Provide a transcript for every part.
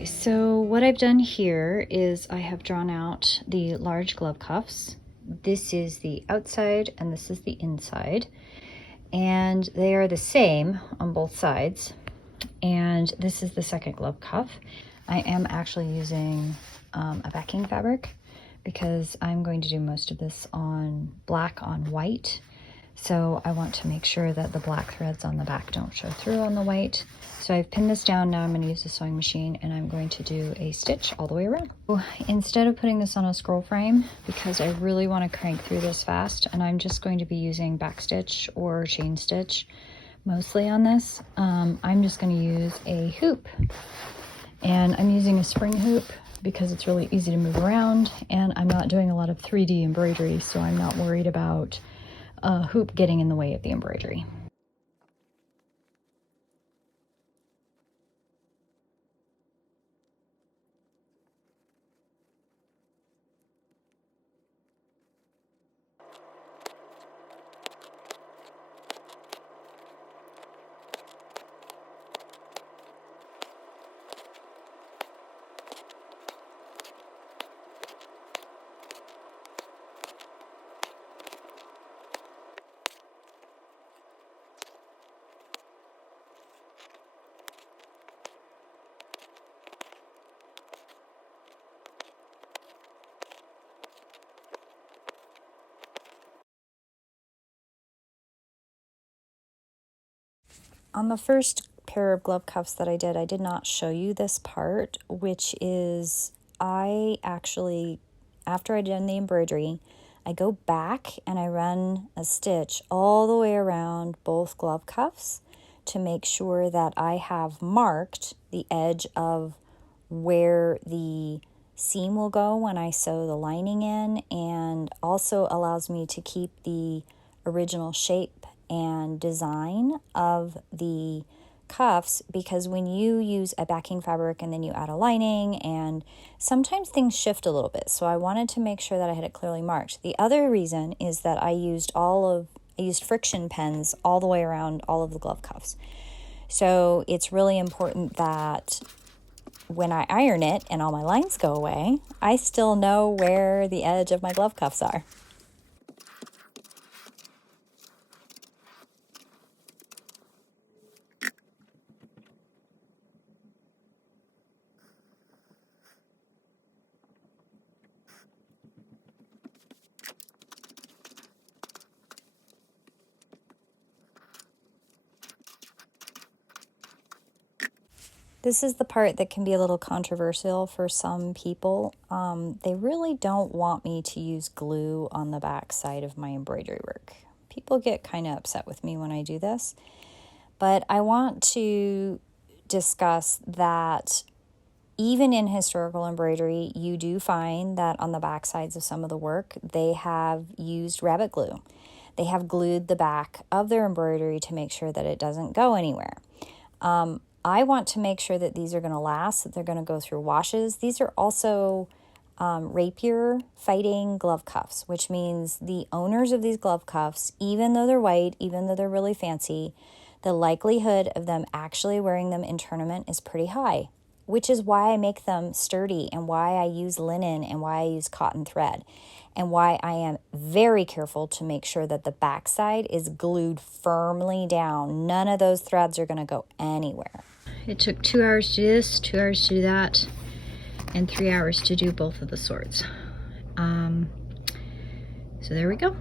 Okay, so what I've done here is I have drawn out the large glove cuffs. This is the outside and this is the inside, and they are the same on both sides. And this is the second glove cuff. I am actually using a backing fabric because I'm going to do most of this on black on white. So I want to make sure that the black threads on the back don't show through on the white. So I've pinned this down. Now I'm going to use the sewing machine and I'm going to do a stitch all the way around. So instead of putting this on a scroll frame, because I really want to crank through this fast, and I'm just going to be using back stitch or chain stitch mostly on this, I'm just going to use a hoop. And I'm using a spring hoop because it's really easy to move around, and I'm not doing a lot of 3D embroidery, so I'm not worried about a hoop getting in the way of the embroidery. On the first pair of glove cuffs that I did not show you this part, which is I actually, after I did the embroidery, I go back and I run a stitch all the way around both glove cuffs to make sure that I have marked the edge of where the seam will go when I sew the lining in, and also allows me to keep the original shape and design of the cuffs, because when you use a backing fabric and then you add a lining, and sometimes things shift a little bit, so I wanted to make sure that I had it clearly marked. The other reason is that I used friction pens all the way around all of the glove cuffs, so it's really important that when I iron it and all my lines go away, I still know where the edge of my glove cuffs are. This is the part that can be a little controversial for some people. They really don't want me to use glue on the back side of my embroidery work. People get kind of upset with me when I do this, but I want to discuss that even in historical embroidery, you do find that on the back sides of some of the work, they have used rabbit glue. They have glued the back of their embroidery to make sure that it doesn't go anywhere. I want to make sure that these are going to last, that they're going to go through washes. These are also rapier fighting glove cuffs, which means the owners of these glove cuffs, even though they're white, even though they're really fancy, the likelihood of them actually wearing them in tournament is pretty high, which is why I make them sturdy and why I use linen and why I use cotton thread and why I am very careful to make sure that the backside is glued firmly down. None of those threads are going to go anywhere. It took 2 hours to do this, 2 hours to do that, and 3 hours to do both of the swords. So there we go.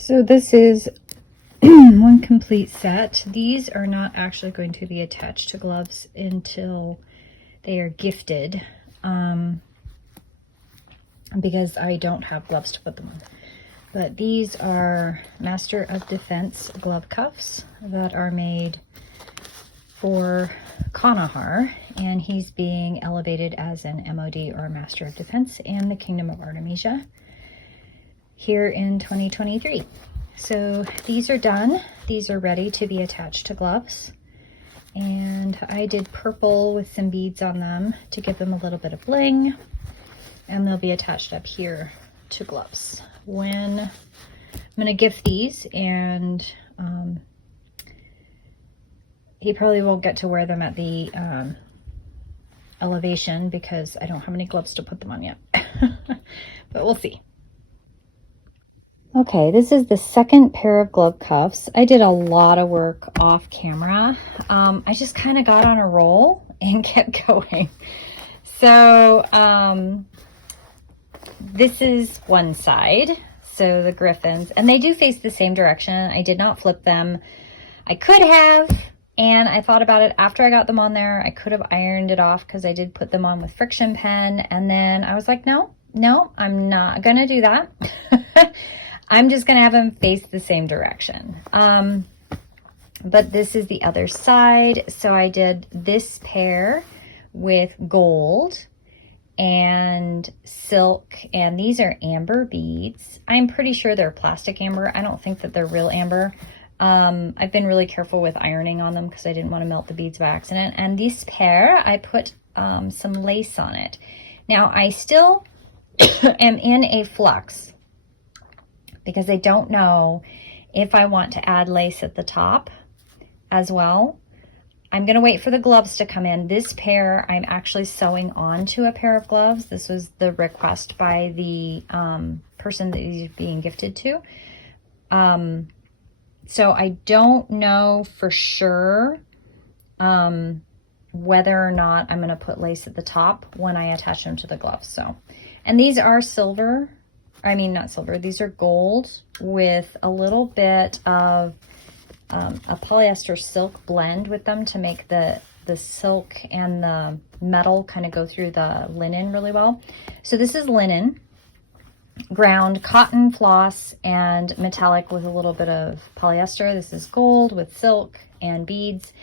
So this is one complete set. These are not actually going to be attached to gloves until they are gifted, because I don't have gloves to put them on. But these are Master of Defense glove cuffs that are made for Conahar, and he's being elevated as an MOD or Master of Defense in the Kingdom of Artemisia here in 2023. So these are done. These are ready to be attached to gloves. And I did purple with some beads on them to give them a little bit of bling. And they'll be attached up here to gloves. When I'm going to gift these, and he probably won't get to wear them at the elevation because I don't have any gloves to put them on yet. But we'll see. Okay, this is the second pair of glove cuffs. I did a lot of work off camera. I just kind of got on a roll and kept going. So this is one side, so the griffins, and they do face the same direction. I did not flip them. I could have, and I thought about it after I got them on there. I could have ironed it off because I did put them on with friction pen, and then I was like, no, I'm not gonna do that. I'm just gonna have them face the same direction. But this is the other side. So I did this pair with gold and silk, and these are amber beads. I'm pretty sure they're plastic amber. I don't think that they're real amber. I've been really careful with ironing on them because I didn't want to melt the beads by accident. And this pair, I put some lace on it. Now I still am in a flux because I don't know if I want to add lace at the top as well. I'm going to wait for the gloves to come in. This pair, I'm actually sewing onto a pair of gloves. This was the request by the person that he's being gifted to. So I don't know for sure whether or not I'm going to put lace at the top when I attach them to the gloves. So, and these are silver. I mean, not silver. These are gold with a little bit of a polyester silk blend with them to make the silk and the metal kind of go through the linen really well. So this is linen, ground cotton floss and metallic with a little bit of polyester. This is gold with silk and beads.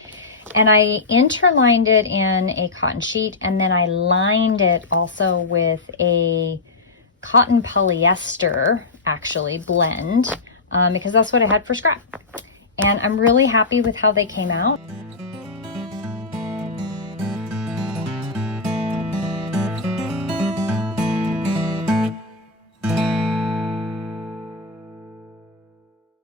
And I interlined it in a cotton sheet, and then I lined it also with a cotton polyester actually blend because that's what I had for scrap. And I'm really happy with how they came out.